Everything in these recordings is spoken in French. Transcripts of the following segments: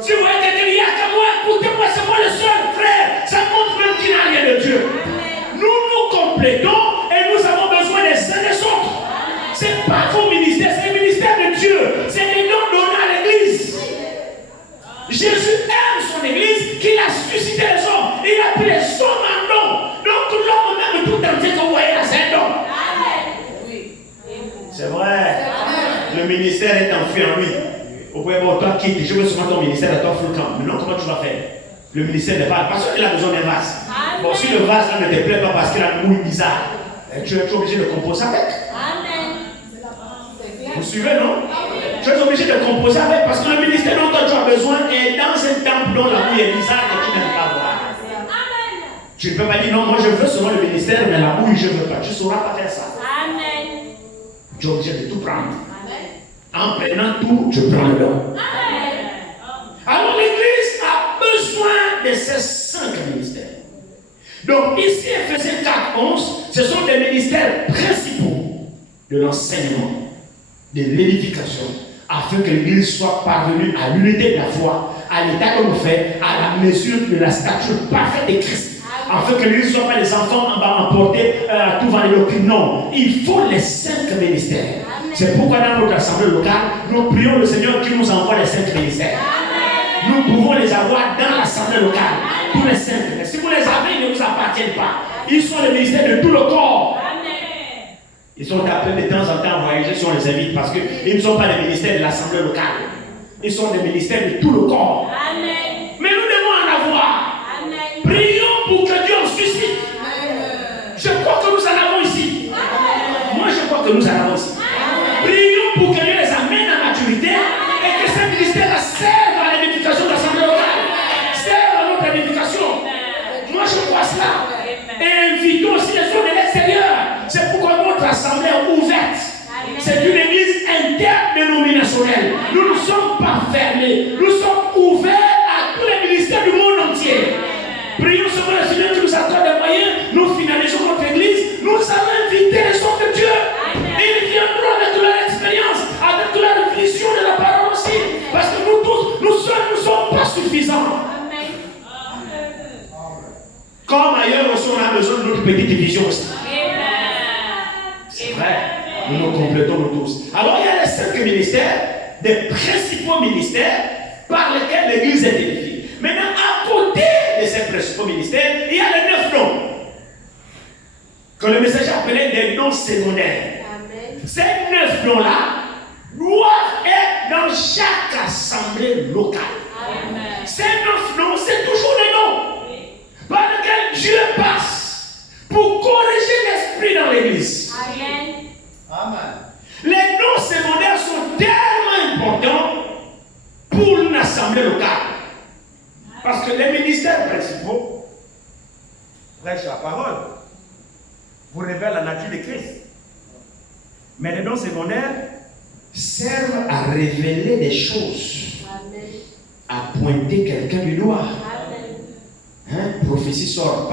Si vous voyez quelqu'un, il n'y a qu'à moi, écoutez-moi, c'est moi le seul frère. Ça montre même qu'il n'a rien de Dieu. Nous nous complétons et nous avons besoin des uns des autres. Ce n'est pas vos ministères, c'est le ministère de Dieu. C'est les dons donnés à l'église. Jésus aime son église, qu'il a suscité les hommes. Il a pris les hommes en don. Donc l'homme même tout entier que vous voyez là, c'est un don. C'est vrai. Le ministère est enfui en lui. Vous pouvez voir, toi quitte, je veux seulement ton ministère et toi full camp. Maintenant, comment tu vas faire? Le ministère n'est pas. Parce qu'il a besoin d'un vase. Bon, si le vase là ne te plaît pas parce qu'il a une mouille bizarre, tu es obligé de composer avec. Vous suivez, non? Tu es obligé de composer avec parce que le ministère dont tu as besoin est dans un temple dont la mouille est bizarre et tu n'aimes pas voir. Tu ne peux pas dire non, moi je veux seulement le ministère, mais la mouille je ne veux pas. Tu ne sauras pas faire ça. Tu es obligé de tout prendre. En prenant tout, tu prends le don. Alors l'église a besoin de ces 5 ministères. Donc ici, Ephésiens 4, 11, ce sont des ministères principaux de l'enseignement, de l'édification, afin que l'église soit parvenue à l'unité de la foi, à l'état qu'on fait, à la mesure de la stature parfaite de Christ. Afin que l'église ne soit pas des enfants emportés à tout vent de l'aucune. Non, il faut les 5 ministères. C'est pourquoi dans notre assemblée locale, nous prions le Seigneur qui nous envoie les 5 ministères. Nous pouvons les avoir dans l'assemblée locale, tous les 5. Mais si vous les avez, ils ne vous appartiennent pas. Ils sont les ministères de tout le corps. Ils sont appelés de temps en temps à voyager si on les invite parce qu'ils ne sont pas les ministères de l'assemblée locale. Ils sont des ministères de tout le corps. Mais nous devons en avoir. Prions pour que Dieu en suscite. Je crois que nous en avons ici. Moi, je crois que nous en avons ici. Prions pour que Dieu les amène à maturité et que ces ministères servent à l'édification de l'assemblée locale, servent à notre édification. Moi je crois cela. Et invitons aussi les gens de l'extérieur. C'est pourquoi notre assemblée est ouverte. C'est une église interdénominationnelle. Nous ne sommes pas fermés. Nous sommes ouverts à tous les ministères du monde entier. Prions seulement le Seigneur qui nous accorde des moyens. Nous finalisons notre église. Nous allons inviter les hommes de Dieu. Ils viendront avec leur expérience, avec leur vision de la parole aussi. Parce que nous tous, nous ne sommes pas suffisants. Comme ailleurs aussi, on a besoin de notre petite vision aussi. C'est vrai. Nous nous complétons nous tous. Alors il y a les 5 ministères, des principaux ministères par lesquels l'église est édifiée. Maintenant, à côté de ces principaux ministères, il y a les 9 noms que le messager appelait des noms secondaires. Ces 9 noms-là doivent être dans chaque assemblée locale. Ces 9 noms, c'est toujours les noms par lesquels Dieu passe pour corriger l'esprit dans l'église. Les noms secondaires sont tellement importants pour une assemblée locale. Parce que les ministères principaux prêchent la parole, vous révèlent la nature de Christ. Mais les noms secondaires servent à révéler des choses, à pointer quelqu'un du doigt. Prophétie sort,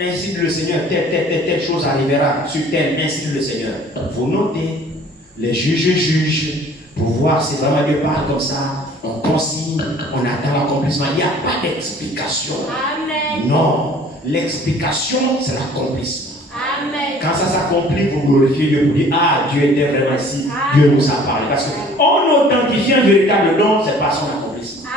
ainsi dit le Seigneur, telle chose arrivera sur telle, ainsi dit le Seigneur. Vous notez, les juges jugent pour voir si vraiment Dieu parle comme ça. On consigne, on attend l'accomplissement. Il n'y a pas d'explication. Non, l'explication c'est l'accomplissement. Quand ça s'accomplit, vous glorifiez Dieu pour dire ah, Dieu était vraiment ici, Dieu nous a parlé. Parce qu'on authentifie un véritable don, c'est par son accomplissement.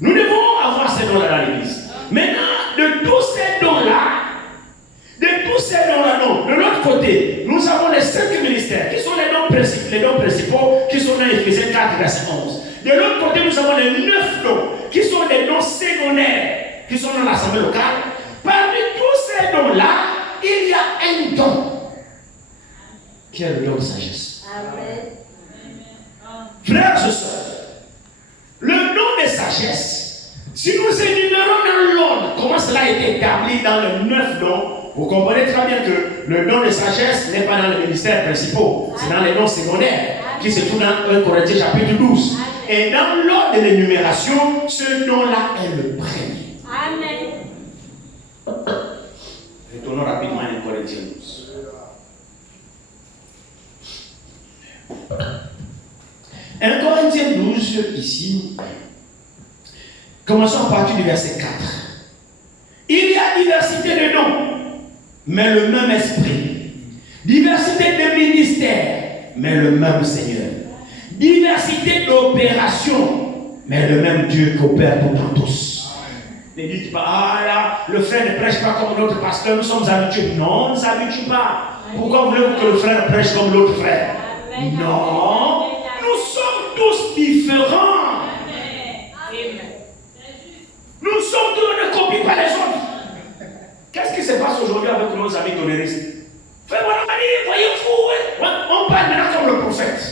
Nous devons avoir ces dons-là dans l'église. Maintenant, de tous ces dons-là, non. De l'autre côté, nous avons les 5 ministères qui sont les dons principaux qui sont dans Ephésiens 4, verset 11. De l'autre côté, nous avons les 9 dons qui sont des dons secondaires qui sont dans l'assemblée locale. Parmi tous ces dons-là, il y a un don qui est le don de sagesse. Frères et sœurs, le don de sagesse, si nous énumérons dans l'ordre comment cela a été établi dans les 9 dons, vous comprenez très bien que le don de sagesse n'est pas dans les ministères principaux, c'est dans les dons secondaires qui se trouvent dans 1 Corinthiens chapitre 12. Et dans l'ordre de l'énumération, ce don-là est le premier. Retournons rapidement à 1 Corinthiens 12. 1 Corinthiens 12, ici, commençons à partir du verset 4. Il y a diversité de noms, mais le même esprit. Diversité de ministères, mais le même Seigneur. Diversité d'opérations, mais le même Dieu qui opère tout en tous. Ne dites pas, ah là, le frère ne prêche pas comme l'autre pasteur, nous sommes habitués. Non, on ne s'habitue pas. Pourquoi voulez-vous que le frère prêche comme l'autre frère? Non, nous sommes tous différents. Nous sommes tous, ne copie pas les autres. Qu'est-ce qui se passe aujourd'hui avec nos amis toléristes? Frère, voyez-vous, on parle maintenant comme le prophète.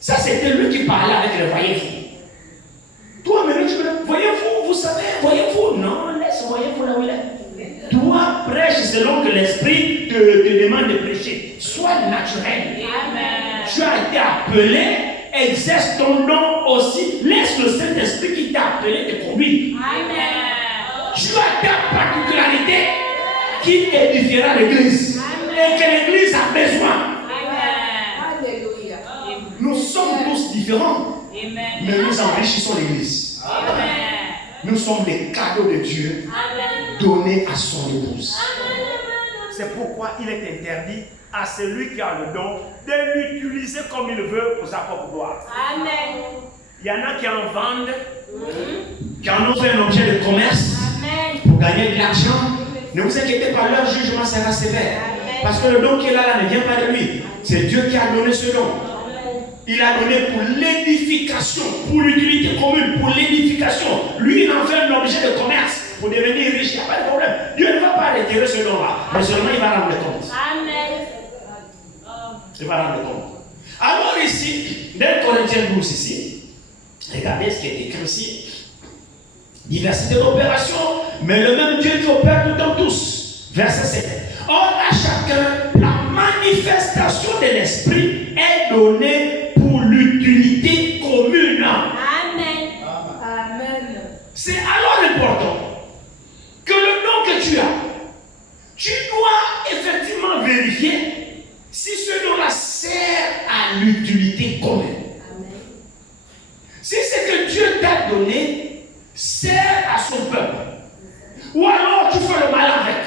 Ça, c'était lui qui parlait avec le voyez-vous. Toi, maintenant, tu me dis, voyez-vous, vous savez, voyez-vous. Non, laisse, voyez-vous là où il est. Toi, prêche selon que l'esprit te demande de prêcher. Sois naturel. Amen. Tu as été appelé, exerce ton nom aussi. Laisse le Saint-Esprit qui t'a appelé te conduire. Amen. Tu as ta particularité qui édifiera l'église. Et que l'église a besoin. Alléluia. Nous sommes tous différents. Amen. Mais nous enrichissons l'église. Amen. Nous sommes des cadeaux de Dieu. Amen. Donnés à son épouse. C'est pourquoi il est interdit à celui qui a le don de l'utiliser comme il veut pour sa propre gloire. Amen. Il y en a qui en vendent, qui en ont fait un objet de commerce. Amen. Pour gagner de l'argent. Ne vous inquiétez pas, leur jugement sera sévère. Amen. Parce que le don qu'il a là ne vient pas de lui. C'est Dieu qui a donné ce don. Il a donné pour l'édification, pour l'utilité commune, pour l'édification. Lui, il en fait un objet de commerce pour devenir riche. Il n'y a pas de problème. Dieu ne va pas retirer ce don-là, mais seulement il va rendre compte. Amen. Il va rendre compte. Alors ici, dans Corinthiens 12 ici, regardez ce qui est écrit ici. Diversité d'opérations, mais le même Dieu qui opère tout en tous. Verset 7. Or, à chacun, la manifestation de l'esprit est donnée pour l'utilité commune. Amen. Amen. C'est alors important que le don que tu as, tu dois effectivement vérifier si ce don-là sert à l'utilité commune. Amen. Si ce que Dieu t'a donné sert à son peuple, ou alors tu fais le mal avec,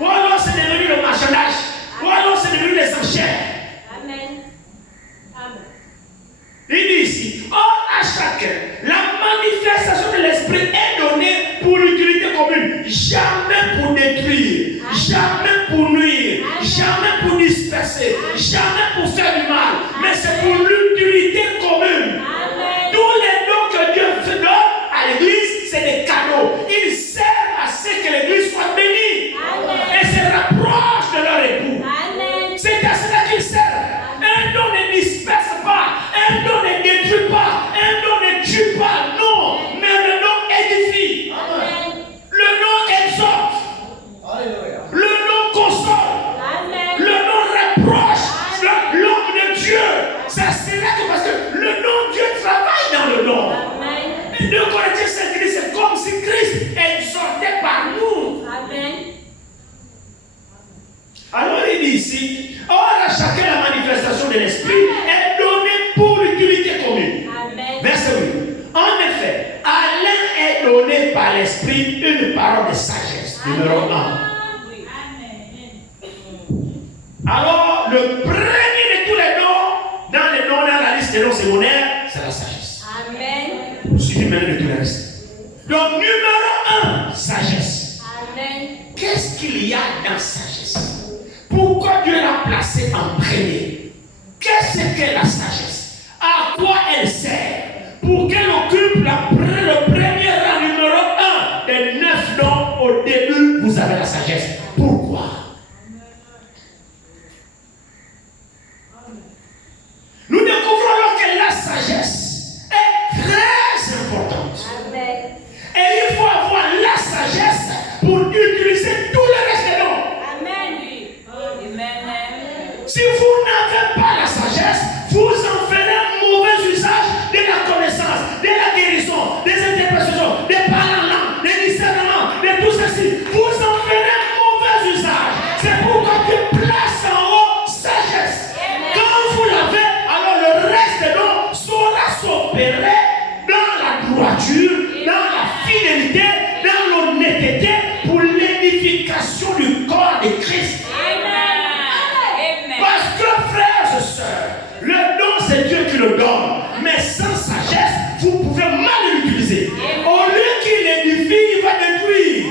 ou alors c'est devenu le marchandage, ou alors c'est devenu les enchères. Amen. Amen. Il dit ici, or à chacun, la manifestation de l'esprit est donnée pour l'utilité commune, jamais pour détruire, jamais pour nuire, jamais pour disperser, jamais pour faire du mal, mais c'est pour l'utilité commune. Amen. Tous les dons que Dieu fait donne à l'église, c'est des cadeaux. Ils servent à ce que l'église soit bénie. Amen. Et se rapproche de leur époux. Amen. C'est à cela qu'ils servent. Un don ne disperse pas, un don ne détruit pas, un don ne tue pas. Non, mais le don édifie. Amen. Le don exhorte. Alléluia. Le don console. Amen. Le don rapproche. L'homme de Dieu. C'est là que parce que le don Dieu travaille dans le don. Amen. 2 Corinthiens 5, c'est comme si Christ exhortait par nous. Amen. Alors il dit ici, or à chacun la manifestation de l'esprit est donnée pour l'utilité commune. Amen. Verset 8. En effet, à l'un est donné par l'esprit une parole de sagesse. Numéro 1. Alors, le premier de tous les dons, dans les dons dans la liste des dons secondaires, c'est la sagesse. Amen. Suivi maintenant de tout le reste. Donc, numéro 1, sagesse. Amen. Qu'est-ce qu'il y a dans sagesse? Pourquoi Dieu l'a placée en premier? Qu'est-ce que la sagesse? À quoi elle sert? Pour qu'elle occupe le premier rang numéro 1 des 9 dons au début, vous avez la sagesse. Pourquoi? Nous découvrons alors que la sagesse est très importante. Amen. Et il faut avoir la sagesse pour utiliser tout le reste des dons. Amen. Amen. Si vous n'avez pas la sagesse, vous en faites opérer dans la droiture, dans la fidélité, dans l'honnêteté pour l'édification du corps de Christ. Parce que frères et sœurs, le don c'est Dieu qui le donne, mais sans sagesse, vous pouvez mal l'utiliser. Au lieu qu'il édifie, il va détruire.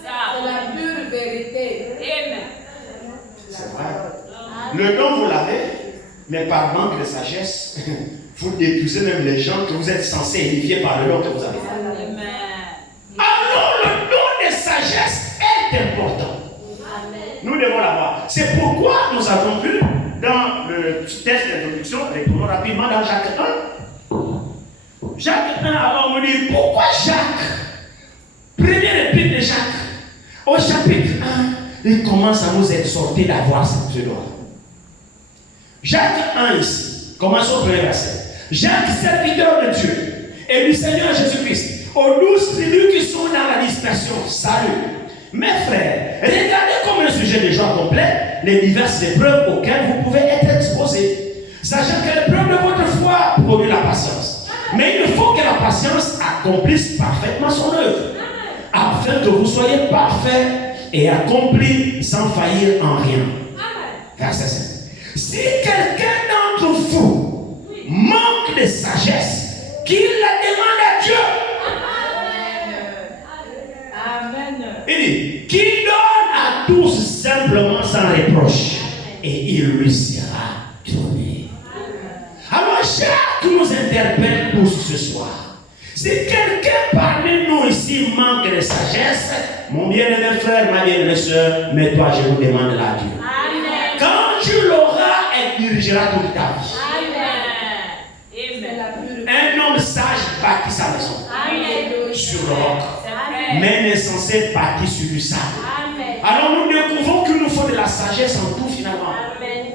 C'est la pure vérité. C'est vrai. Le don vous l'avez, mais par manque de sagesse, vous détruisez même les gens que vous êtes censés édifier par le don que vous avez. Alors le don de sagesse est important. Nous devons l'avoir. C'est pourquoi nous avons vu dans le texte d'introduction, retournons rapidement dans Jacques 1. Jacques 1, alors on me dit pourquoi Jacques, première épître de Jacques, au chapitre 1, il commence à nous exhorter d'avoir ce don. Jacques 1 ici, commençons au premier verset. Jacques, serviteur de Dieu et du Seigneur Jésus-Christ, aux 12 tribus qui sont dans la dispersion, salut. Mes frères, regardez comme un sujet de joie complet les diverses épreuves auxquelles vous pouvez être exposés, sachant que l'épreuve de votre foi produit la patience. Mais il faut que la patience accomplisse parfaitement son œuvre, afin que vous soyez parfaits et accomplis sans faillir en rien. Verset 5. Si quelqu'un d'entre vous manque de sagesse, qu'il la demande à Dieu. Amen. Il dit, qu'il donne à tous simplement sans reproche, et il lui sera donné. Alors Jacques nous interpelle tous ce soir. Si quelqu'un parmi nous ici manque de sagesse, mon bien-aimé frère, ma bien-aimée soeur, mais toi je vous demande la Dieu. Amen. Quand tu l'auras, elle dirigera toute ta vie. Un homme sage bâtit sa maison. Amen. Sur le roc. Amen. Mais n'est censé bâtir sur du sable. Amen. Alors nous découvrons qu'il nous faut de la sagesse en tout finalement. Amen.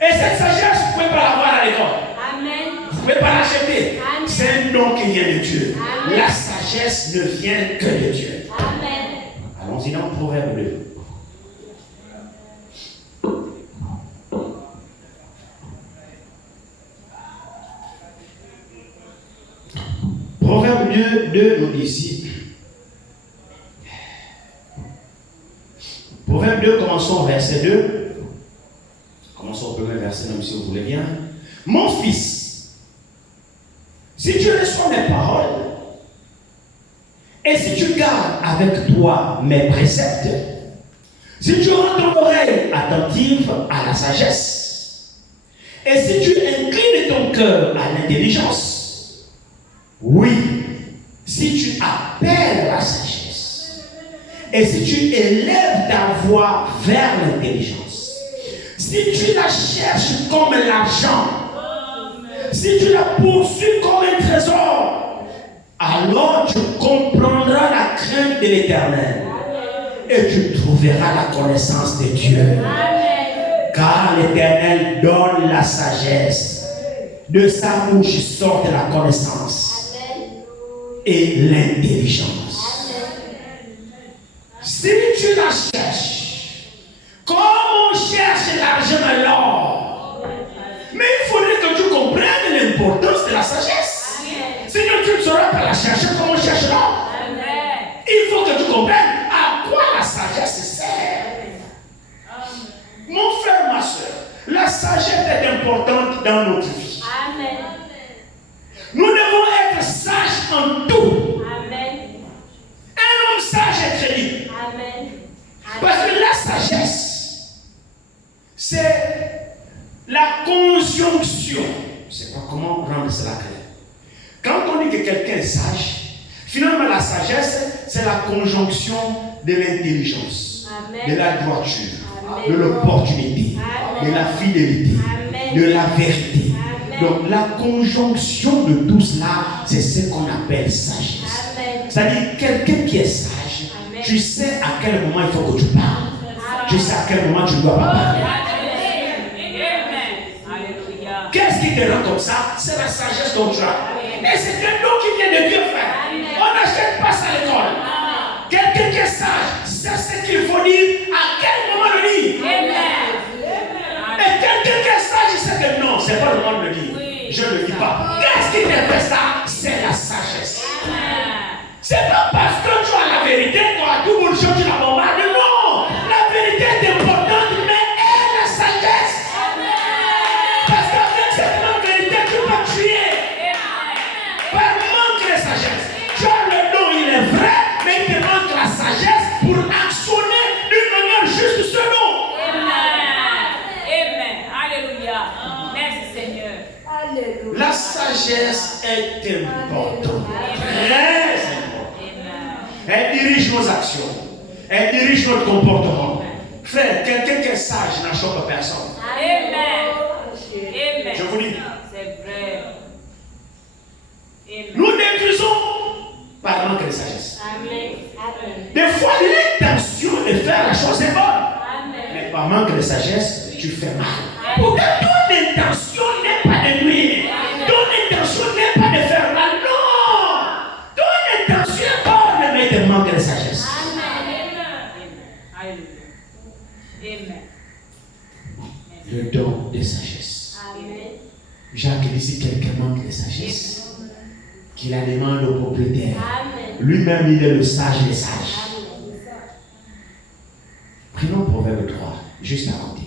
Et cette sagesse, vous ne pouvez pas l'avoir à l'école. Amen. Vous ne pouvez pas l'acheter. Amen. C'est un don qui vient de Dieu. Amen. La sagesse ne vient que de Dieu. Amen. Allons-y dans Proverbe 2. Proverbe 2 nous dit ici. Proverbe 2, commençons au verset 2. Commençons au premier verset, même si vous voulez bien. Mon fils, si tu reçois mes paroles, et si tu gardes avec toi mes préceptes, si tu rends ton oreille attentive à la sagesse, et si tu inclines ton cœur à l'intelligence, oui, si tu appelles la sagesse, et si tu élèves ta voix vers l'intelligence, si tu la cherches comme l'argent, si tu la poursuis comme un trésor, alors tu comprendras la crainte de l'Éternel et tu trouveras la connaissance de Dieu. Amen. Car l'Éternel donne la sagesse. De sa bouche sort la connaissance et l'intelligence. Si tu la cherches, comme on cherche l'argent et l'or, mais il faudrait que tu comprennes l'importance de la sagesse. Sinon tu ne sauras pas la chercher comme on cherche l'or. Il faut que tu comprennes à quoi la sagesse sert. Mon frère, ma soeur, la sagesse est importante dans notre vie. Amen. Nous devons être sages en tout. Amen. Un homme sage est crédible. Amen. Parce que la sagesse, c'est la conjonction. Je ne sais pas comment rendre cela clair. Quand on dit que quelqu'un est sage, finalement la sagesse, c'est la conjonction de l'intelligence, de la droiture, de l'opportunité, de la fidélité, de la vérité. Donc la conjonction de tout cela, c'est ce qu'on appelle sagesse. C'est-à-dire quelqu'un qui est sage, tu sais à quel moment il faut que tu parles. Tu sais à quel moment tu ne dois pas parler. Qu'est-ce qui te rend comme ça? C'est la sagesse dont tu as. Et c'est un don qui vient de Dieu, frère. On n'achète pas ça à l'école. Quelqu'un qui est sage, c'est ce qu'il faut dire, à quel moment le dire. Et quelqu'un qui est sage, il sait que non. c'est pas le monde de le dire. Oui. Je ne le dis pas. Qu'est-ce qui te fait ça? C'est la sagesse. Amen. C'est pas parce que tu as la vérité, quand tout le monde chante, tu la bombardes. Non! La vérité est importante, mais elle, la sagesse. Parce qu'avec cette même vérité, tu vas tuer. Par manque de sagesse. Tu as le don, il est vrai, mais il te manque la sagesse pour actionner d'une manière juste ce don. Amen. Alléluia. Merci Seigneur. Alléluia. La sagesse est importante. Très importante. Elle dirige nos actions. Elle dirige notre comportement. Frère, quelqu'un qui est sage n'a choque personne. Amen. Amen. Je vous dis. C'est vrai. Amen. Nous détruisons par manque de sagesse. Amen. Des fois, l'intention de faire la chose est bonne. Amen. Mais par manque de sagesse, tu fais mal. Pourtant, ton intention n'est pas de nuire. Ton intention n'est pas de faire mal. Non. Ton intention est bonne, mais il te manque de sagesse. Amen. Amen. Le don de sagesse. Amen. Jacques dit si quelqu'un manque de sagesse, qu'il la demande au propriétaire. Amen. Lui-même, il est le sage des sages. Prenons Proverbe 3, juste à côté.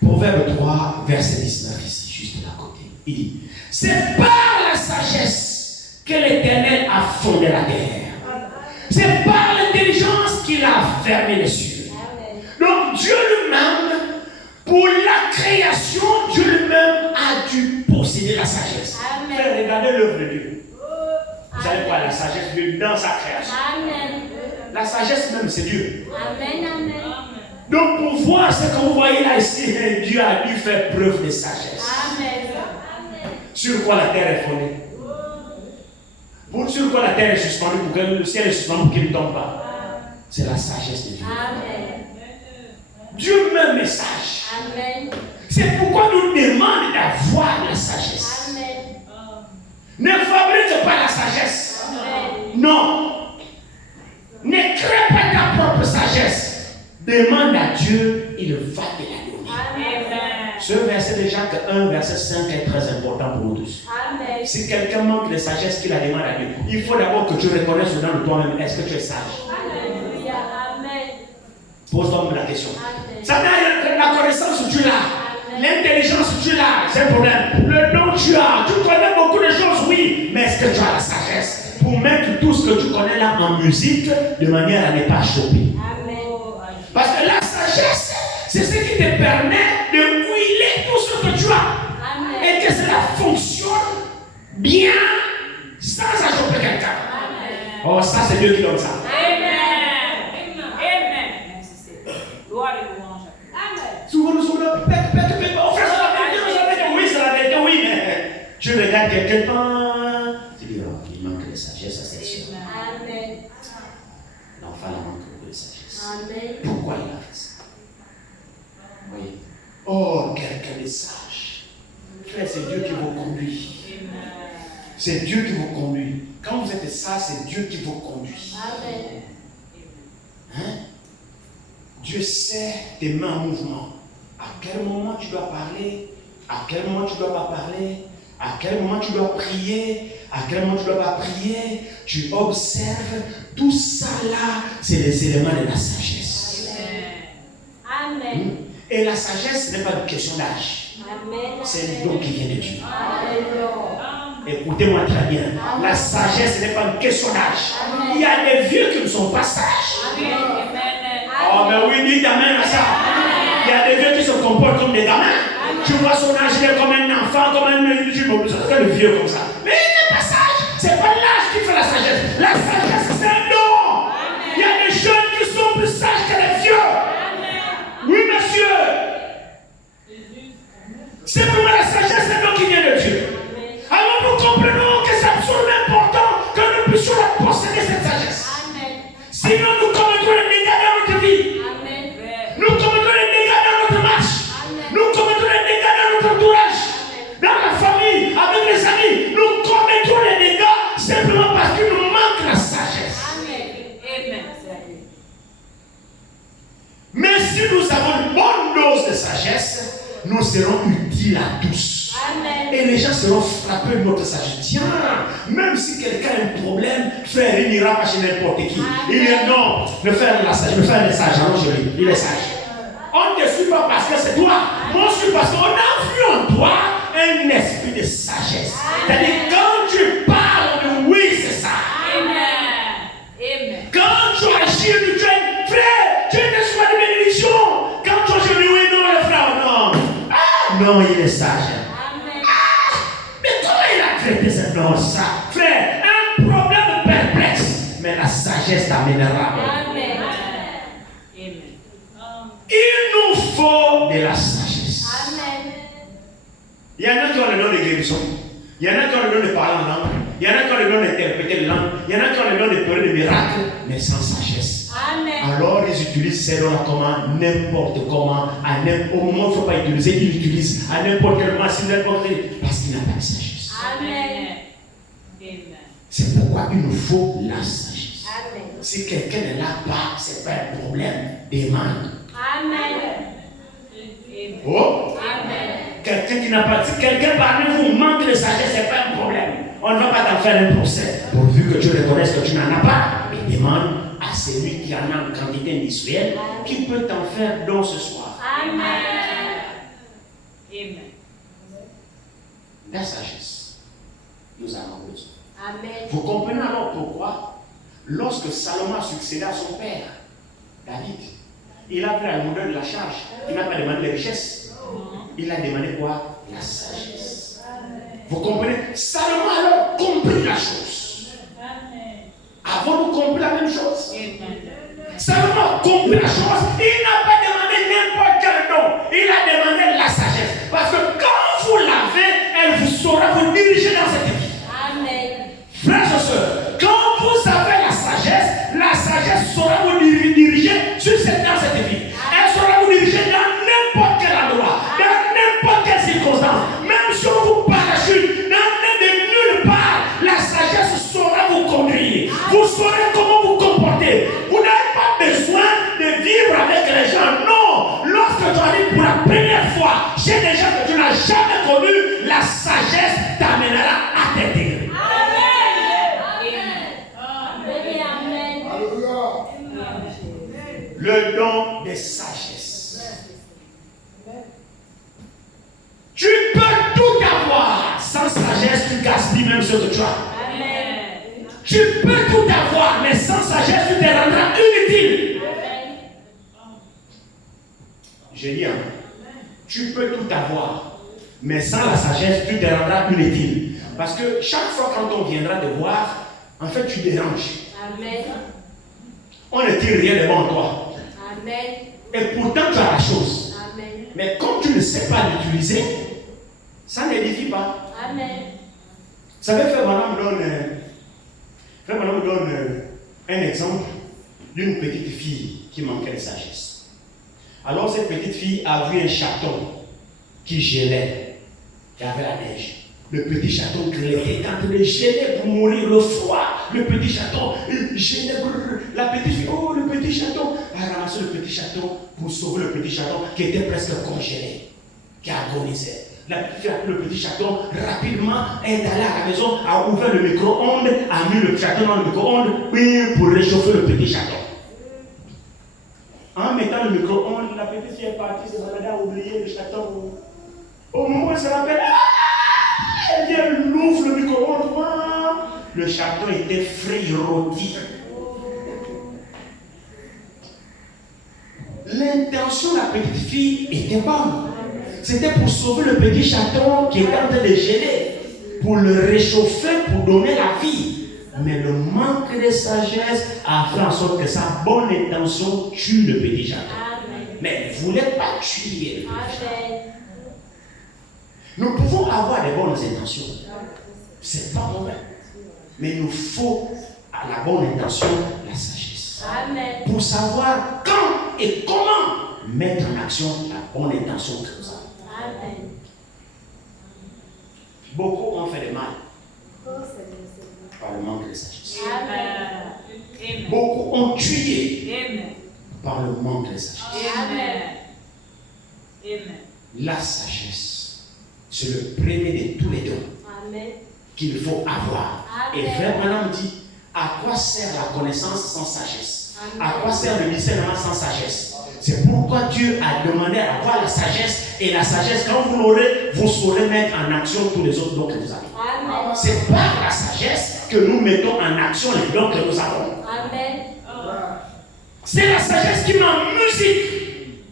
Proverbe 3, verset 19, ici, juste à côté. Il dit, c'est par la sagesse que l'Éternel a fondé la terre. C'est par l'intelligence qu'il a fermé les cieux. Donc Dieu lui-même, pour la création, Dieu lui-même a dû posséder la sagesse. Amen. Frère, regardez l'œuvre de Dieu. Vous savez quoi, la sagesse de Dieu dans sa création. Amen. La sagesse même, c'est Dieu. Amen. Amen. Donc pour voir ce que vous voyez là ici, Dieu a dû faire preuve de sagesse. Amen. Sur quoi la terre est fondée? Sur quoi la terre est suspendue pour que le ciel est suspendu pour qu'il ne tombe pas? C'est la sagesse de Dieu. Amen. Dieu même est sage. Amen. C'est pourquoi nous demandons d'avoir la sagesse. Amen. Ne fabrique pas la sagesse. Amen. Non. Ne crée pas ta propre sagesse. Demande à Dieu, il va te la donner. Amen. Ce verset de Jacques 1, verset 5 est très important pour nous tous. Amen. Si quelqu'un manque de sagesse, qu'il la demande à Dieu, il faut d'abord que tu reconnaisses au-dedans de toi-même, est-ce que tu es sage? Alléluia. Amen. Pose-toi la question. Amen. Ça n'a la connaissance, tu l'as. L'intelligence, tu l'as. C'est un problème. Le don, tu as. Tu connais beaucoup de choses, oui. Mais est-ce que tu as la sagesse pour mettre tout ce que tu connais là en musique de manière à ne pas choper? Amen. Parce que la sagesse, c'est ce qui te permet de huiler tout ce que tu as. Amen. Et que cela fonctionne bien sans achoper quelqu'un. Amen. Oh, ça, c'est Dieu qui donne ça. Amen. Amen. Merci Seigneur. Gloire et louange. Amen. Souvent, nous sommes là, on fait ça la vérité, oui, c'est la vérité, oui, mais tu regardes quelqu'un, tu dis, oh, il manque de sagesse à cette chose. Amen. L'enfant manque de sagesse. Amen. Pourquoi il a fait ça? Oui. Oh, quelqu'un de sage. Frère, c'est Dieu qui vous conduit. C'est Dieu qui vous conduit. Quand vous êtes sage, c'est Dieu qui vous conduit. Amen. Hein? Dieu sait tes mains en mouvement. À quel moment tu dois parler, à quel moment tu ne dois pas parler, à quel moment tu dois prier, à quel moment tu ne dois pas prier. Tu observes. Tout ça là, c'est les éléments de la sagesse. Amen. Et la sagesse n'est pas une question d'âge. Amen. C'est un don qui vient de Dieu. Alléluia. Écoutez-moi très bien. La sagesse n'est pas une question d'âge. Il y a des vieux qui ne sont pas sages. Amen. Oh, mais oui, dites amen à ça. Il y a des vieux qui se comportent comme des gamins. Tu vois son âge, il est comme un enfant, comme un le vieux comme ça. Mais il n'est pas sage. C'est pas l'âge qui fait la sagesse. La sagesse, c'est un don. Il y a des jeunes qui sont plus sages que les vieux. Oui, monsieur. C'est vraiment la sagesse, c'est un don qui vient de Dieu. Alors nous comprenons que c'est absolument important que nous puissions posséder cette sagesse. Sinon, nous commettons des dégâts dans notre vie. Nous commettons des dégâts dans notre marche. Nous commettons des dégâts dans notre entourage. Dans la famille, avec les amis. Nous commettons des dégâts simplement parce qu'il nous manque la sagesse. Mais si nous avons une bonne dose de sagesse, nous serons utiles à tous. Amen. Et les gens seront frappés de notre sagesse. Tiens, même si quelqu'un a un problème, frère, il n'ira pas chez n'importe qui. Il dit non, le frère est sage, le frère est sage, alors je lui, il est sage. On ne te suit pas parce que c'est toi. Moi, je suis parce qu'on a vu en toi un esprit de sagesse. C'est-à-dire, quand tu parles, on dit oui, c'est ça. Amen. Amen. Quand tu agis, tu dis, frère, tu es une soirée de bénédiction. Quand tu agis, tu dis oui, non, le frère, non. Ah, non, il est sage. Amen. Mais comment il a traité ça? Non, ça. Frère, un problème perplexe. Mais la sagesse t'amènera. Amen. Il nous faut de la sagesse. Amen. Il y en a qui ont le don de guérison. Il y en a qui ont le don de parler en langue. Il y en a qui ont le don d'interpréter les langues. Il y en a qui ont le don de pleurer des miracles, mais sans sagesse. Amen. Alors ils utilisent ces dons-là comment, n'importe comment, au moment où il ne faut pas utiliser, ils l'utilisent à n'importe quel moment, parce qu'il n'a pas de sagesse. Amen. C'est pourquoi il nous faut la sagesse. Amen. Si quelqu'un ne l'a pas, ce n'est pas un problème. Demande. Amen. Oh. Amen. Quelqu'un qui n'a pas, si quelqu'un parmi vous manque de sagesse, ce n'est pas un problème. On ne va pas t'en faire un procès. Pourvu que tu reconnaisses que tu n'en as pas, mais demande à celui qui en a une quantité industrielle qui peut t'en faire don ce soir. Amen. Amen. La sagesse, nous avons besoin. Amen. Vous comprenez alors pourquoi, lorsque Salomon a succédé à son père, David, il a pris la lourdeur de la charge. Il n'a pas demandé les richesses. Il a demandé quoi? La sagesse. Vous comprenez? Salomon a alors compris la chose. Avons-nous compris la même chose? Salomon a compris la chose. Il n'a pas demandé n'importe quel don. Il a demandé la sagesse. Parce que quand vous l'avez, elle vous saura vous diriger dans cette vie. Amen. Frères et sœurs, quand vous avez la sagesse saura vous diriger dans cette vie. Elle saura vous diriger dans n'importe quel endroit, dans n'importe quelle circonstance. Même si on vous parachute, de nulle part, la sagesse saura vous conduire. Vous saurez comment vous comporter. Vous n'avez pas besoin de vivre avec les gens. Non, lorsque tu arrives pour la première fois chez des gens que tu n'as jamais connus, la sagesse t'amènera à t'intégrer. Le don de sagesse. Tu peux tout avoir. Sans sagesse, tu gaspilles même ce que tu as. Amen. Tu peux tout avoir, mais sans sagesse, tu te rendras inutile. J'ai dit, tu peux tout avoir, mais sans la sagesse, tu te rendras inutile. Parce que chaque fois quand on viendra te voir, en fait, tu déranges. Amen. On ne tire rien de bon en toi. Amen. Et pourtant, tu as la chose. Amen. Mais comme tu ne sais pas l'utiliser, ça n'édifie pas. Amen. Vous savez, Frère Branham donne un exemple d'une petite fille qui manquait de sagesse. Alors, cette petite fille a vu un chaton qui gelait. Il y avait la neige. Le petit chaton était en train de geler pour mourir le froid. Le petit chaton, il gelait. La petite fille, oh, le petit chaton, a ramassé le petit chaton pour sauver le petit chaton qui était presque congelé, qui agonisait. La petite fille a pris le petit chaton rapidement, est allée à la maison, a ouvert le micro-ondes, a mis le chaton dans le micro-ondes pour réchauffer le petit chaton. En mettant le micro-ondes, la petite fille est partie, se baladait à oublier le chaton. Au moment où elle se rappelle, elle vient, elle ouvre le micro-ondes. Le chaton était frais, rôti. L'intention de la petite fille était bonne. C'était pour sauver le petit chaton qui était en train de geler, pour le réchauffer, pour donner la vie. Mais le manque de sagesse a fait en sorte que sa bonne intention tue le petit chaton. Mais elle ne voulait pas tuer le petit chaton. Nous pouvons avoir des bonnes intentions. C'est pas mauvais. Mais il nous faut à la bonne intention la sagesse. Amen. Pour savoir quand et comment mettre en action la bonne intention que nous avons. Amen. Beaucoup ont fait du mal par le manque de sagesse. Amen. Beaucoup ont tué Amen. par le manque de sagesse. Amen. Amen. La sagesse, c'est le premier de tous les dons qu'il faut avoir. Et Frère Branham dit, à quoi sert la connaissance sans sagesse? À quoi sert le discernement sans sagesse? C'est pourquoi Dieu a demandé à avoir la sagesse. Et la sagesse, quand vous l'aurez, vous saurez mettre en action tous les autres dons que vous avez. C'est par la sagesse que nous mettons en action les dons que nous avons. C'est la sagesse qui met en musique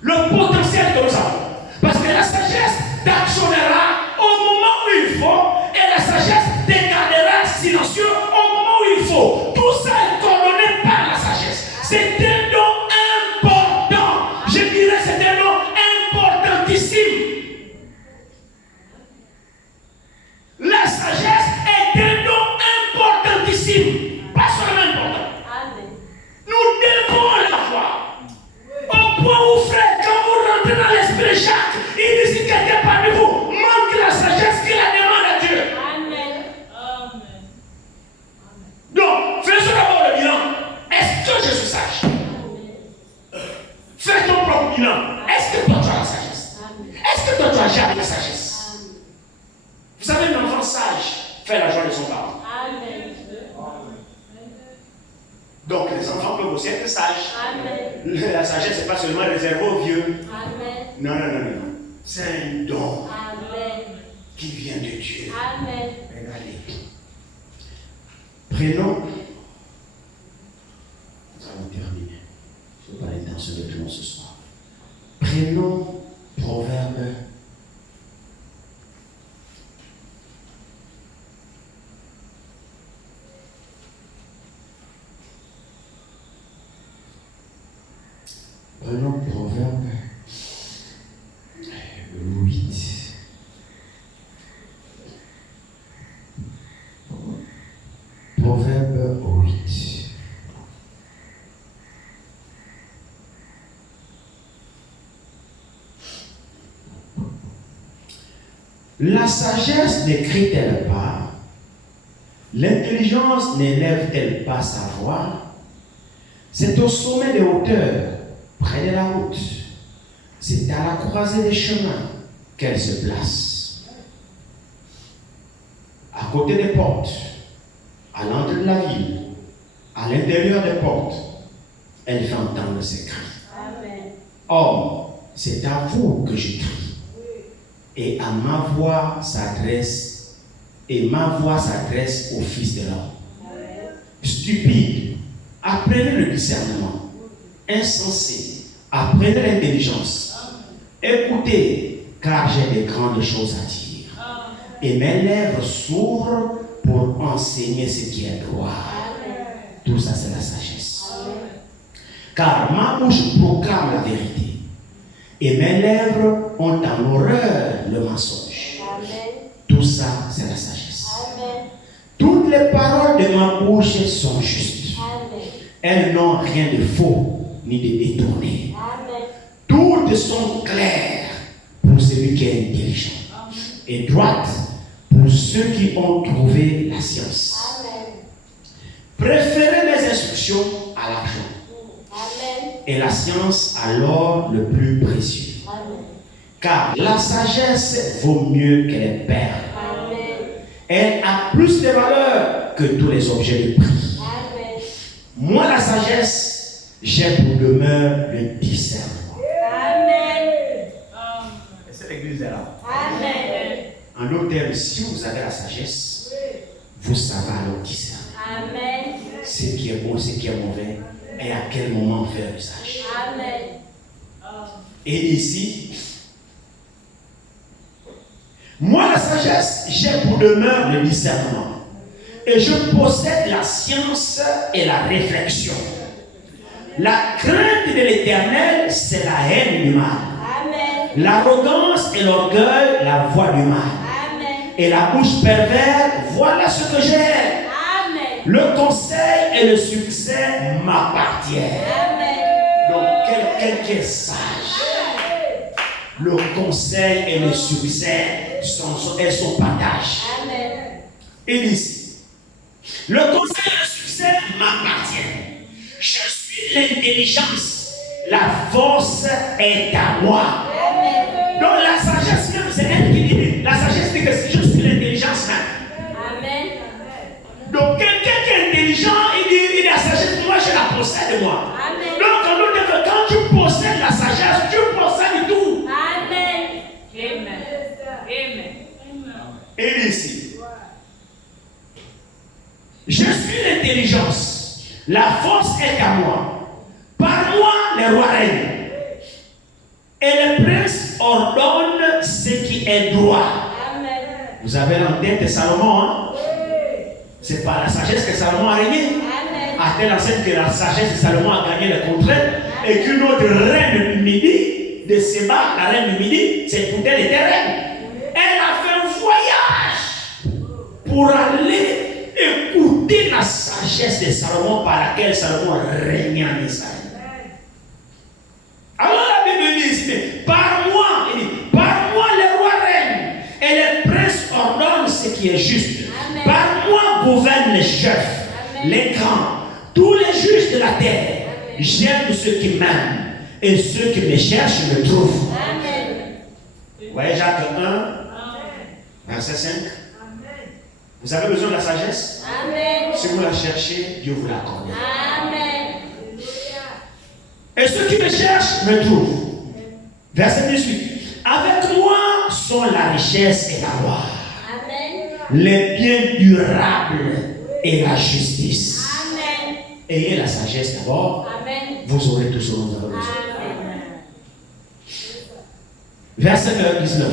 le potentiel que nous avons. Parce que la sagesse t'actionnera au moment où il faut, et la sagesse te gardera silencieux au moment où il faut. Tout ça est coordonné par la sagesse. C'est un don important. Je dirais c'est un don importantissime. La sagesse est un don importantissime. Pas seulement important. Nous devons l'avoir. Au point où, frère, quand vous rentrez dans l'esprit Jacques, il dit si quelqu'un parmi vous manque la sagesse, qu'il la demande à Dieu. Donc, faisons d'abord le bilan. Est-ce que je suis sage? Fais ton propre bilan. Est-ce que toi tu as la sagesse? Est-ce que toi tu as jamais la sagesse? Vous savez, un enfant sage fait la joie de son parent. Donc les enfants peuvent aussi être sages. La sagesse n'est pas seulement réservée aux vieux. Non. C'est un don qui vient de Dieu. Regardez. Prenons. Nous allons terminer. Je n'ai pas l'intention de tout le monde ce soir. Prenons Proverbe. Prenons Proverbe 8. Proverbe 8. La sagesse n'écrit-elle pas? L'intelligence n'élève-t-elle pas sa voix? C'est au sommet des hauteurs, près de la route. C'est à la croisée des chemins qu'elle se place. À côté des portes, à l'entrée de la ville, à l'intérieur des portes, elle fait entendre ses cris. Or, c'est à vous que je crie. Et à ma voix s'adresse, au Fils de l'homme. Stupide, apprenez le discernement. Insensé, apprenez l'intelligence. Écoutez, car j'ai de grandes choses à dire. Et mes lèvres s'ouvrent pour enseigner ce qui est droit. Tout ça, c'est la sagesse. Car ma bouche proclame la vérité. Et mes lèvres ont en horreur le mensonge. Tout ça, c'est la sagesse. Toutes les paroles de ma bouche sont justes. Elles n'ont rien de faux ni de détourné. Toutes sont claires pour celui qui est intelligent. Et droites pour ceux qui ont trouvé la science. Préférez mes instructions à l'argent. Et la science à l'or le plus précieux. Car la sagesse vaut mieux que les perles. Elle a plus de valeur que tous les objets de prix. Moi, la sagesse, j'ai pour demeure le discernement. Et cette église est là. En d'autres termes, si vous avez la sagesse, vous savez alors discerner. Ce qui est bon, ce qui est mauvais, et à quel moment faire usage. Et ici, moi, la sagesse, j'ai pour demeure le discernement. Et je possède la science et la réflexion. La crainte de l'Éternel, c'est la haine du mal. L'arrogance et l'orgueil, la voie du mal. Et la bouche perverse, voilà ce que j'aime. Le conseil et le succès m'appartiennent. Donc, quelqu'un qui est sage, le conseil et le succès sont son partage. Il dit, le conseil et le succès m'appartiennent. Je suis l'intelligence. La force est à moi. Donc, que je suis l'intelligence même. Amen. Donc quelqu'un qui est intelligent, il a la sagesse, moi je la possède de moi. Amen. Donc en d'autres termes, quand tu possèdes la sagesse, tu possèdes tout. Amen. Amen. Amen. Et ici, je suis l'intelligence, la force est à moi. Par moi, les rois règnent. Et le prince ordonne ce qui est droit. Amen. Vous avez en tête Salomon, hein? C'est par la sagesse que Salomon a régné. Amen. À telle enseigne que la sagesse de Salomon a gagné le contraire. Et qu'une autre reine du Midi, de Séba, la reine du Midi, c'est toute elle était reine. Elle a fait un voyage pour aller écouter la sagesse de Salomon par laquelle Salomon régnait en Israël. Alors la Bible dit ici, par moi, les rois règnent et les princes ordonnent ce qui est juste. Amen. Par moi gouvernent les chefs, Amen. les grands, tous les juges de la terre. Amen. J'aime ceux qui m'aiment et ceux qui me cherchent me trouvent. Amen. Vous voyez Jacques 1, verset 5. Vous avez besoin de la sagesse? Amen. Si vous la cherchez, Dieu vous l'accorde. Amen. Et ceux qui me cherchent me trouvent. Verset 18. Avec moi sont la richesse et la gloire, Amen. les biens durables et la justice. Amen. Ayez la sagesse d'abord, Amen. vous aurez tout ce dont vous avez besoin. Amen. Verset 19.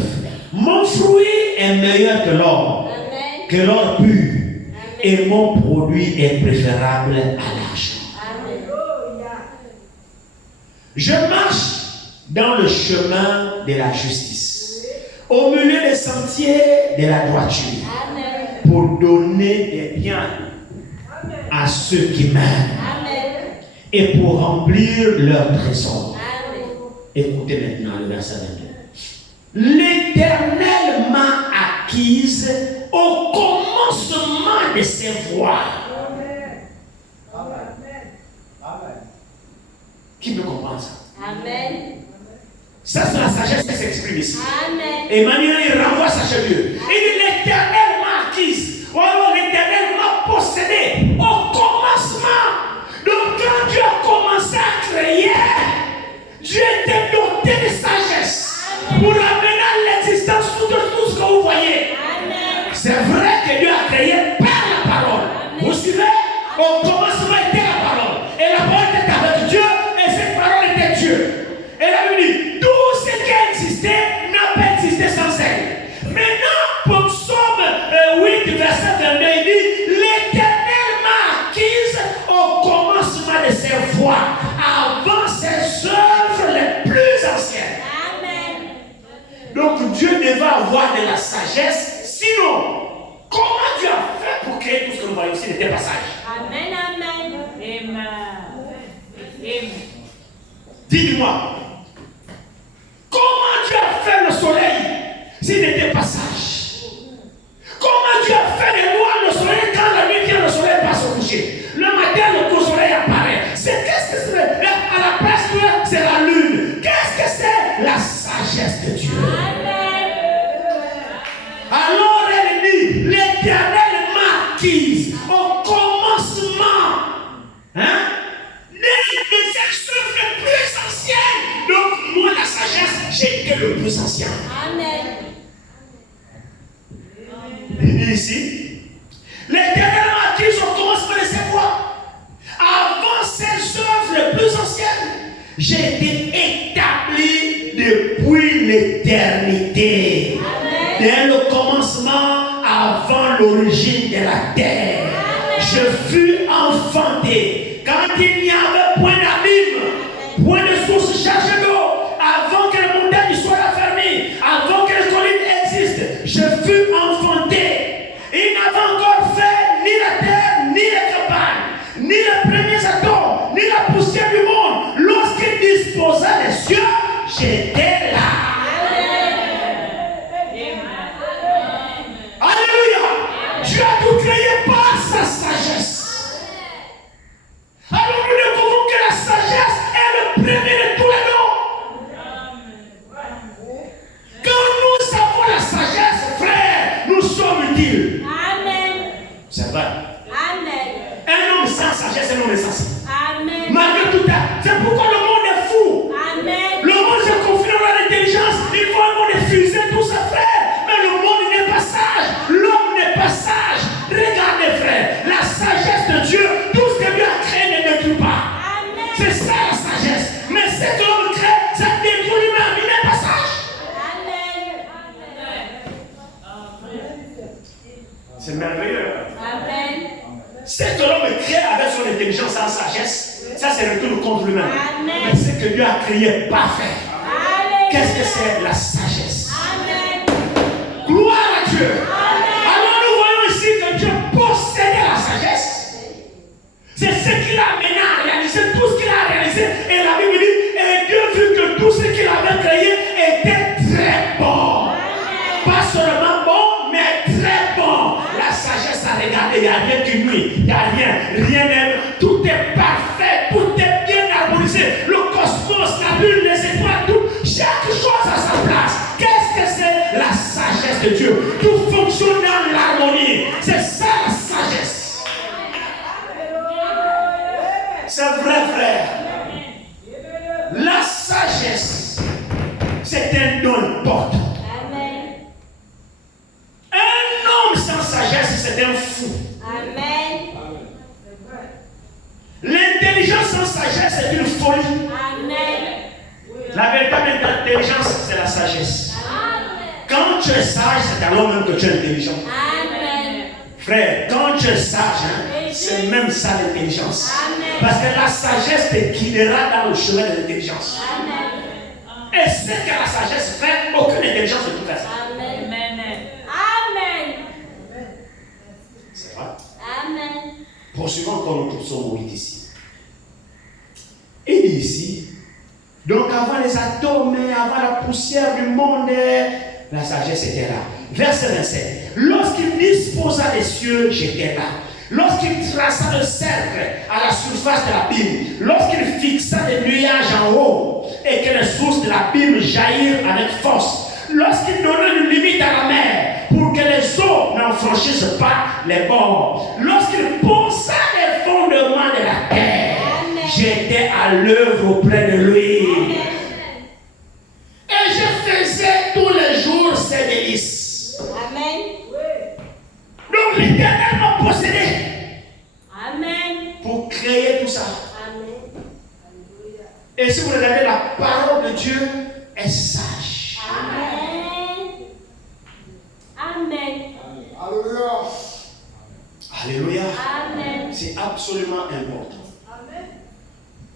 Mon fruit est meilleur que l'or, Amen. que l'or pur, et mon produit est préférable à l'argent. Amen. Je marche dans le chemin de la justice, au milieu des sentiers de la droiture, Amen. pour donner des biens à ceux qui m'aiment Amen. et pour remplir leur trésor. Amen. Écoutez maintenant le verset 22. L'Éternel m'a acquise au commencement de ses voies. Qui peut comprendre ça? Amen. Ça, c'est la sagesse qui s'exprime ici. Amen. Emmanuel, il renvoie sa cheveux. Il dit l'Éternel m'a acquise. Ou alors l'Éternel m'a possédé au commencement. Donc quand Dieu a commencé à créer, Dieu était doté de sagesse pour amener à l'existence tout ce que vous voyez. Amen. C'est vrai que Dieu a créé par la parole. Vous suivez? Au commencement était la parole. Et la parole était avec Dieu. Et cette parole était Dieu. Et la Bible dit, tout ce qui a existé n'a pas existé sans elle. Maintenant, pour Psaume 8, verset 22, il dit, l'Éternel m'a acquise au commencement de ses voies, avant ses œuvres les plus anciennes. Amen. Donc Dieu devait avoir de la sagesse, sinon, comment Dieu a fait pour créer tout ce que nous voyons ici n'était pas sage? Amen. Amen. Amen. Amen. Dites-moi, comment Dieu a fait le soleil s'il n'était pas sage? Comment Dieu a fait les lois, le soleil, quand la nuit vient, le soleil passe au coucher? Le matin, le gros soleil apparaît. Qu'est-ce que c'est? À la place, c'est la lune. Qu'est-ce que c'est? La sagesse de Dieu. Amen. Alors elle dit, l'Éternel m'a acquise au commencement. Hein? Les œuvres les plus anciennes. Donc, moi, la sagesse, j'ai été le plus ancien. Amen. Il dit ici, l'Éternel m'a acquise au commencement de ses voies. Avant ses œuvres les plus anciennes, j'ai été établi depuis l'éternité. Dès le commencement, avant l'origine de la terre. Je fus enfanté. Quand il n'y avait point d'abîme, point de source chargée d'eau, avant que les montagnes soient fermées, avant que les collines existent, je fus enfanté. Il n'avait encore fait ni la terre, ni les campagnes, ni les premiers atomes, ni la poussière du monde. Lorsqu'il disposa les cieux, j'étais là. Alléluia. Dieu a tout créé sans sagesse, ça se retourne contre lui-même. Mais ce que Dieu a créé parfait. Qu'est-ce que c'est la sagesse? Gloire à Dieu. Alors nous voyons ici que Dieu possédait la sagesse. C'est ce qu'il a amené à réaliser, tout ce qu'il a réalisé. Et la Bible dit, et Dieu vit que tout ce qu'il avait créé était très bon. Pas seulement bon, mais très bon. La sagesse à regarder, il n'y a rien qui nuit. Il n'y a rien n'est. Tout est parfait, tout est bien harmonisé. Le cosmos, la lune, les étoiles, tout, chaque chose à sa place. Qu'est-ce que c'est? La sagesse de Dieu. Tout fonctionne dans l'harmonie. C'est ça la sagesse. C'est vrai, frère. La sagesse, c'est un don important. Un homme sans sagesse, c'est un fou. L'intelligence sans sagesse, c'est une folie. La véritable intelligence, c'est la sagesse. Quand tu es sage, c'est alors même que tu es intelligent. Frère, quand tu es sage, c'est même ça l'intelligence. Parce que la sagesse te guidera dans le chemin de l'intelligence. Et ce que la sagesse fait, aucune intelligence ne peut faire ça. C'est vrai. Poursuivons encore notre psaume 8 ici. Il dit ici, donc avant les atomes, avant la poussière du monde, la sagesse était là. Verset 27. Lorsqu'il disposa les cieux, j'étais là. Lorsqu'il traça le cercle à la surface de l'abîme, lorsqu'il fixa les nuages en haut et que les sources de l'abîme jaillirent avec force, lorsqu'il donna une limite à la mer pour que les eaux n'en franchissent pas les bords, lorsqu'il posa les fondements de la terre, j'étais à l'œuvre auprès de lui. Et je faisais tous les jours ses délices. Donc l'Éternel m'a possédé pour créer tout ça. Et si vous regardez, la parole de Dieu est sage. Alléluia. C'est absolument important.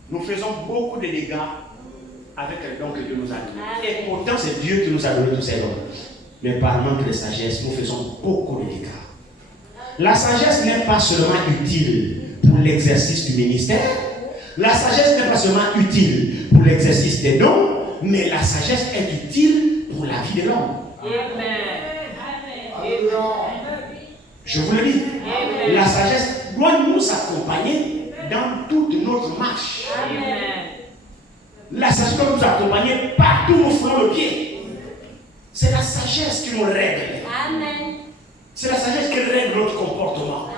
Nous faisons beaucoup de dégâts avec le don que Dieu nous a donné. Et pourtant, c'est Dieu qui nous a donné tous ces dons. Mais par manque de sagesse, nous faisons beaucoup de dégâts. La sagesse n'est pas seulement utile pour l'exercice du ministère. La sagesse n'est pas seulement utile pour l'exercice des dons, mais la sagesse est utile pour la vie de l'homme. Je vous le dis, la sagesse doit nous accompagner dans toute notre marche. La sagesse doit nous accompagner partout où nous ferons le pied. C'est la sagesse qui nous règle. C'est la sagesse qui règle notre comportement.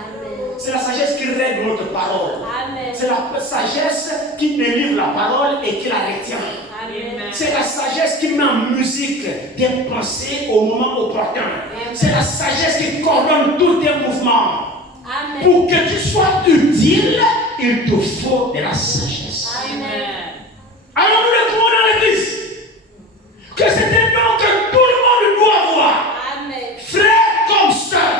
C'est la sagesse qui règle notre parole. C'est la sagesse qui délivre la parole et qui la retient. C'est la sagesse qui met en musique des pensées au moment opportun. C'est la sagesse qui coordonne tous tes mouvements. Pour que tu sois utile, il te faut de la sagesse. Alors nous le trouvons dans l'église. Que c'est un don que tout le monde doit avoir. Frère comme sœur.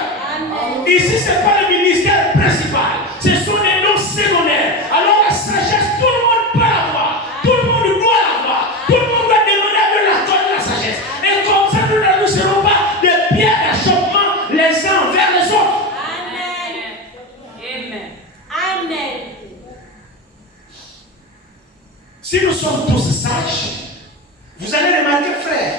Ici, ce n'est pas le ministère principal. Ce sont des dons secondaires. Alors la sagesse, tout le monde peut l'avoir. Tout le monde doit l'avoir. Tout le monde doit demander à Dieu l'accord de la sagesse. Et comme ça, nous ne serons pas des pierres d'achoppement les uns vers les autres. Si nous sommes tous sages, vous allez remarquer, frère,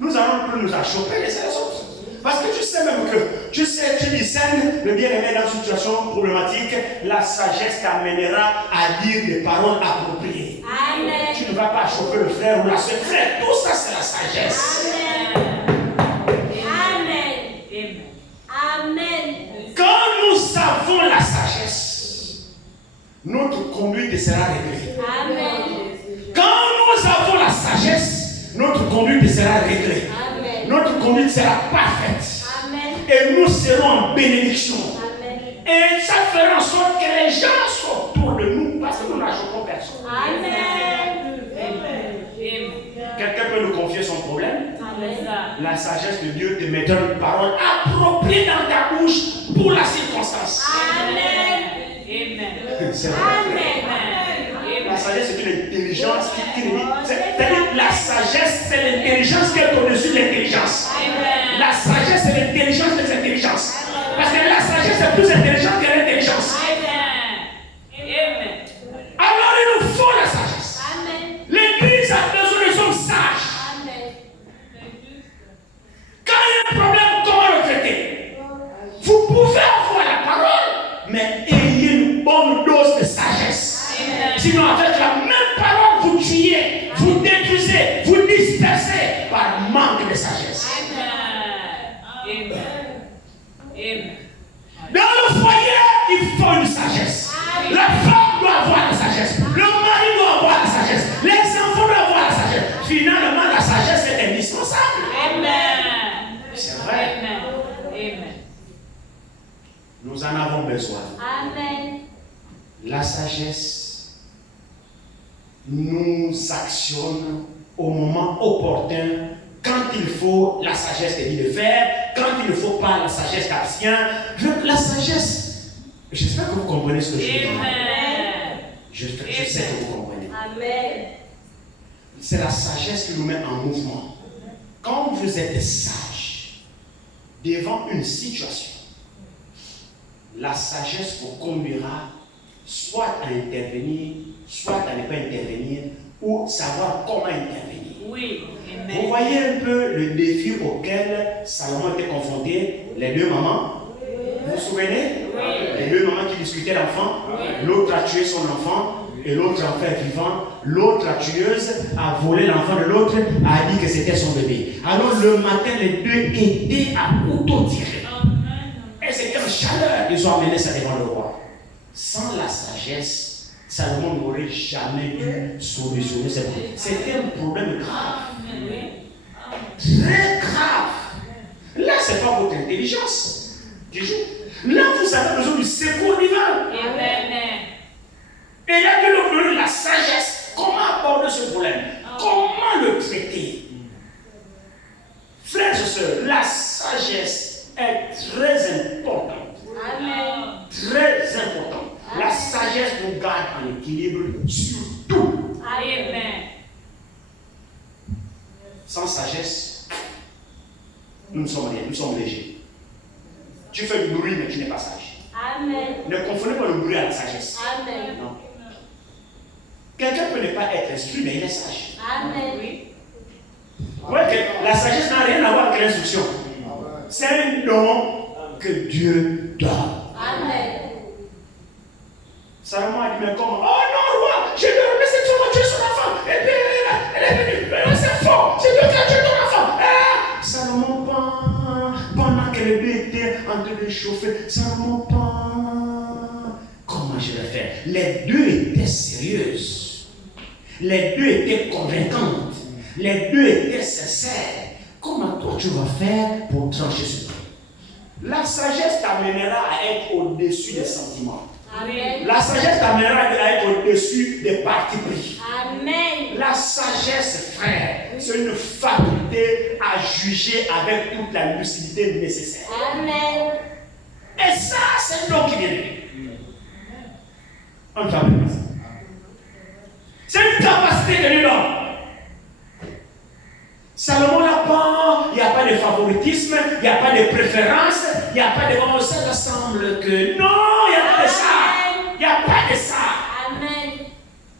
nous allons plus nous achoper les uns les autres. Parce que tu sais même que, tu discernes le bien-aimé dans une situation problématique, la sagesse t'amènera à dire des paroles appropriées. Amen. Tu ne vas pas choper le frère ou la soeur. Frère, tout ça c'est la sagesse. Amen. Quand nous avons la sagesse, notre conduite sera réglée. Amen. Quand nous avons la sagesse, notre conduite sera réglée. Amen. Notre conduite sera parfaite. Amen. Et nous serons en bénédiction. Amen. Et ça fera en sorte que les gens soient autour de nous parce que nous n'ajoutons personne. Amen. Quelqu'un peut nous confier son problème. Amen. La sagesse de Dieu te mettra une parole appropriée dans ta bouche pour la circonstance. Amen. C'est vrai. La sagesse, c'est une intelligence la sagesse, c'est l'intelligence qui est au-dessus de l'intelligence. La sagesse, c'est l'intelligence des intelligences. Parce que la sagesse est plus intelligente que l'intelligence. Alors, il nous faut la sagesse. L'Église a besoin de hommes sages. Quand il y a un problème, comment le traiter? Vous pouvez avoir la parole, mais ayez une bonne dose de sagesse. Sinon, avec la même parole, vous tuez, vous détruisez, vous dispersez par manque de sagesse. Dans le foyer, il faut une sagesse. La femme doit avoir la sagesse. Le mari doit avoir la sagesse. Les enfants doivent avoir la sagesse. Finalement, la sagesse est indispensable. C'est vrai. Nous en avons besoin. La sagesse nous actionne au moment opportun. Quand il faut, la sagesse te dit de faire. Quand il ne faut pas, la sagesse t'abstient. La sagesse, j'espère que vous comprenez ce que je dis. Je sais que vous comprenez. C'est la sagesse qui nous met en mouvement. Quand vous êtes sage devant une situation, la sagesse vous conduira soit à intervenir, soit à ne pas intervenir, ou savoir comment intervenir. Vous voyez un peu le défi auquel Salomon était confronté, les deux mamans. Vous vous souvenez? Les deux mamans qui discutaient l'enfant. L'autre a tué son enfant et l'autre enfant est vivant. L'autre, la tueuse, a volé l'enfant de l'autre, a dit que c'était son bébé. Alors le matin, les deux étaient à couteau tiré. Et c'était en chaleur. Ils ont amené ça devant le roi. Sans la sagesse, Salomon n'aurait jamais dû solutionner ce problème. C'était un problème grave. Très grave. Là, ce n'est pas votre intelligence qui joue. Là, vous avez besoin du secours divin. Et là, que nous donnons la sagesse. Comment aborder ce problème? Comment le traiter? Frères et sœurs, la sagesse est très importante. Très importante. La sagesse nous garde en équilibre sur tout. Sans sagesse, nous sommes rien, nous sommes légers. Tu fais du bruit, mais tu n'es pas sage. Ne confondez pas le bruit à la sagesse. Non. Quelqu'un peut ne pas être instruit, mais il est sage. Ouais, que la sagesse n'a rien à voir avec l'instruction. C'est un don que Dieu donne. Salomon a dit, mais comment? Oh non, roi, j'ai donné cette femme à tuer son enfant. Et puis elle est venue. Mais non, c'est faux. C'est Dieu qui a tué ton enfant. Salomon, pendant que les deux étaient en train de chauffer, Salomon, comment je vais faire? Les deux étaient sérieuses. Les deux étaient convaincantes. Les deux étaient sincères. Comment toi tu vas faire pour trancher ce truc? La sagesse t'amènera à être au-dessus des sentiments. La sagesse t'amènera à être au-dessus des partis pris. La sagesse, frère, c'est une faculté à juger avec toute la lucidité nécessaire. Et ça, c'est le don qui vient de lui. On ne fait pas ça. C'est une capacité de lui donne. Salomon n'a pas, il n'y a pas de favoritisme, il n'y a pas de préférence, il n'y a pas de comment ça semble que non, il n'y a pas de ça. Il n'y a pas de ça.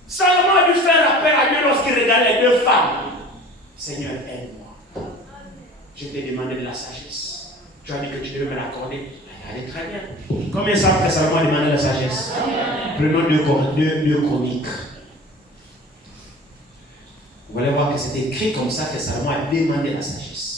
Salomon a dû faire appel à Dieu lorsqu'il regardait les deux femmes. Seigneur, aide-moi. Je t'ai demandé de la sagesse. Tu as dit que tu devais me l'accorder. Elle est très bien. Combien ça fait Salomon a demandé la sagesse? Prenons deux chroniques. Vous allez voir que c'est écrit comme ça que Salomon a demandé la sagesse.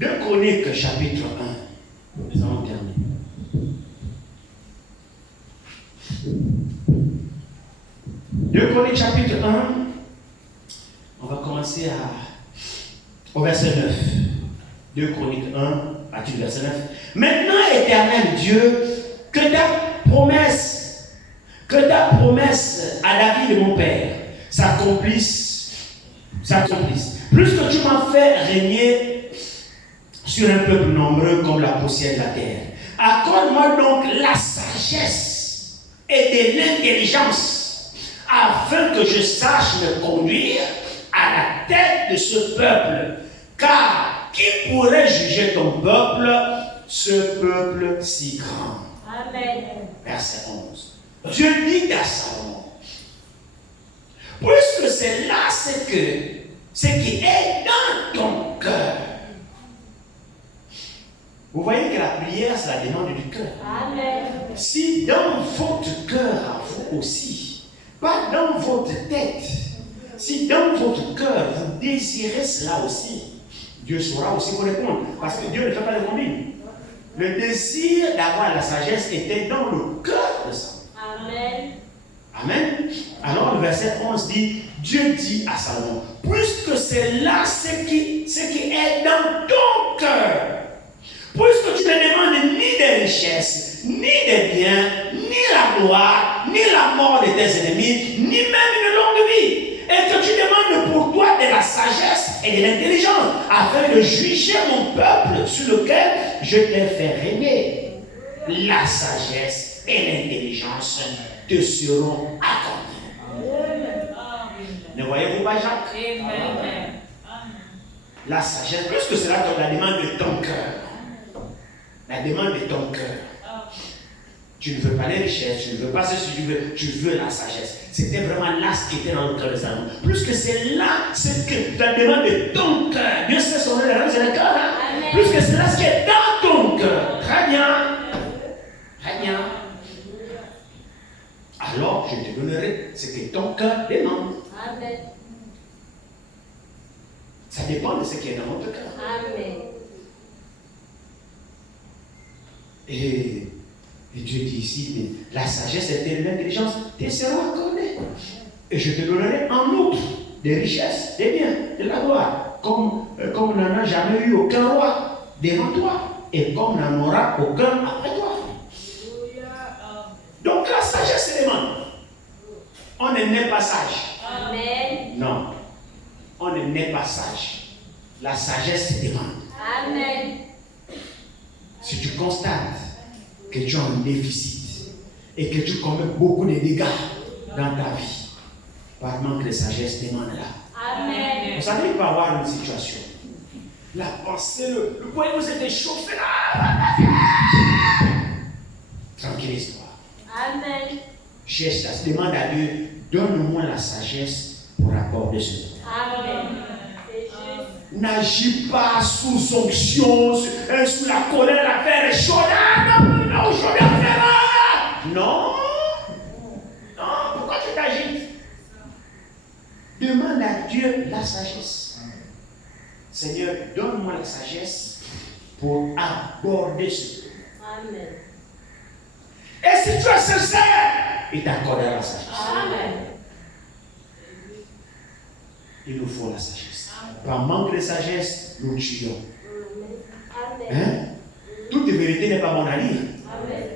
Deux Chroniques, chapitre 1. Nous allons terminer. Deux Chroniques, chapitre 1. On va commencer au verset 9. 2 Chroniques 1, partir du verset 9. Maintenant, éternel Dieu, que ta promesse à David et mon père s'accomplisse. Plus que tu m'as fait régner sur un peuple nombreux comme la poussière de la terre. Accorde-moi donc la sagesse et de l'intelligence afin que je sache me conduire à la tête de ce peuple. Car qui pourrait juger ton peuple, ce peuple si grand? Amen. Verset 11. Dieu dit à Salomon, puisque c'est là ce qui est dans ton cœur. Vous voyez que la prière, c'est la demande du cœur. Amen. Si dans votre cœur, à vous aussi, pas dans votre tête, si dans votre cœur, vous désirez cela aussi, Dieu saura aussi vous répondre. Parce que Dieu ne fait pas les combines. Le désir d'avoir la sagesse était dans le cœur de Salomon. Amen. Amen. Alors le verset 11 dit, Dieu dit à Salomon, puisque c'est là ce qui est dans ton cœur, puisque tu ne demandes ni des richesses, ni des biens, ni la gloire, ni la mort de tes ennemis, ni même une longue vie, et que tu demandes pour toi de la sagesse et de l'intelligence, afin de juger mon peuple sur lequel je t'ai fait régner, la sagesse et l'intelligence te seront accordées. Ne voyez-vous pas, Jacques? Amen. La sagesse, plus que cela, la demande de ton cœur. La demande de ton cœur. Tu ne veux pas les richesses, tu ne veux pas ce que tu veux la sagesse. C'était vraiment là ce qui était dans le cœur de Salomon. Plus que c'est là, c'est que la demande de ton cœur. Dieu sait son œuvre, c'est le cœur. Hein? Plus que c'est là ce qui est dans ton cœur. Très bien. Très bien. Alors, je te donnerai ce que ton cœur demande. Amen. Ça dépend de ce qui est dans notre cœur. Amen. Et Dieu dit ici, la sagesse et l'intelligence te seront accordées. Et je te donnerai en outre des richesses, des biens, de la gloire, comme n'en a jamais eu aucun roi devant toi, et comme n'en aura aucun après toi. Donc la sagesse se demande. On ne naît pas sage. Amen. Non. On ne naît pas sage. La sagesse se demande. Amen. Si tu constates que tu as un déficit et que tu commets beaucoup de dégâts dans ta vie, par manque de sagesse, demande-la. Amen. Vous savez, il peut y avoir une situation. La pensée, le point où vous êtes chauffé là. Tranquillise-toi. Amen. Cherche ça. Demande à Dieu, donne-moi la sagesse pour aborder ce point. Amen. C'est juste. N'agis pas sous onction, sous la colère, la faire est chaude. Non, je vais faire. Non. Non, pourquoi tu t'agites? Demande à Dieu la sagesse. Seigneur, donne-moi la sagesse pour aborder ce point. Amen. Et si tu es sincère, il t'accordera la sagesse. Amen. Il nous faut la sagesse. Par manque de sagesse, nous tuons. Amen. Hein? Toute vérité n'est pas bonne à lire. Amen.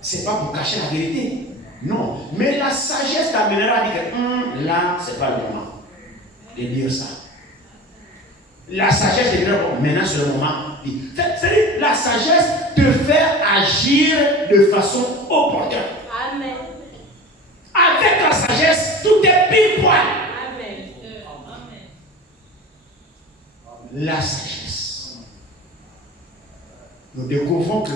Ce n'est pas pour cacher la vérité. Non. Mais la sagesse t'amènera à dire que là, ce n'est pas le moment de dire ça. La sagesse te dira, bon, maintenant c'est le moment. C'est-à-dire, la sagesse te fait agir de façon opportune. Amen. Avec la sagesse, tout est pile poil. Amen. La sagesse. Nous découvrons que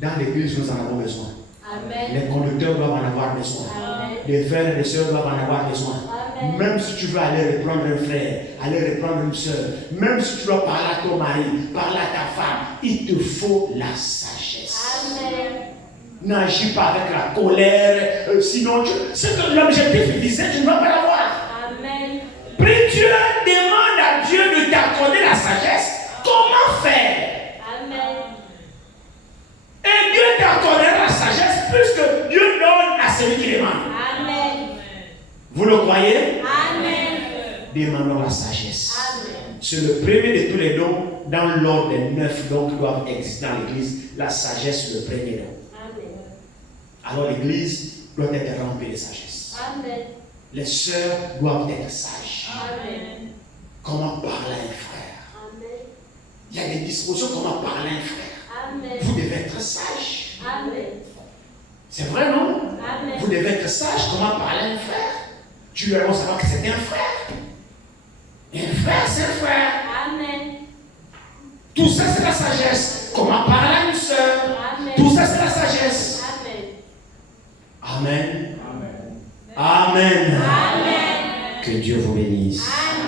dans l'église, nous en avons besoin. Amen. Les conducteurs doivent en avoir besoin. Amen. Les frères et les sœurs doivent en avoir besoin. Amen. Même si tu veux aller reprendre un frère, aller reprendre une sœur, même si tu dois parler à ton mari, parler à ta femme, il te faut la sagesse. Amen. N'agis pas avec la colère, sinon ce que l'objectif visait, tu ne vas pas l'avoir. Amen. Prie Dieu, demande à Dieu de t'accorder la sagesse. Comment faire? Amen. Et Dieu t'accordera la sagesse puisque Dieu donne à celui qui demande. Amen. Vous le croyez? Amen. Demandons la sagesse. Amen. C'est le premier de tous les dons dans l'ordre des 9 dons qui doivent exister dans l'église, la sagesse le premier don. Alors l'église doit être remplie de sagesse. Amen. Les sœurs doivent être sages. Amen. Comment parler à un frère? Amen. Il y a des dispositions comment parler à un frère. Amen. Vous devez être sage. Amen. C'est vrai, non? Amen. Vous devez être sage comment parler à un frère. Tu dois savoir que c'est un frère. Un frère, c'est un frère. Amen. Tout ça, c'est la sagesse. Comment parler à une sœur. Amen. Tout ça, c'est la sagesse. Amen. Amen. Amen. Amen. Que Dieu vous bénisse. Amen.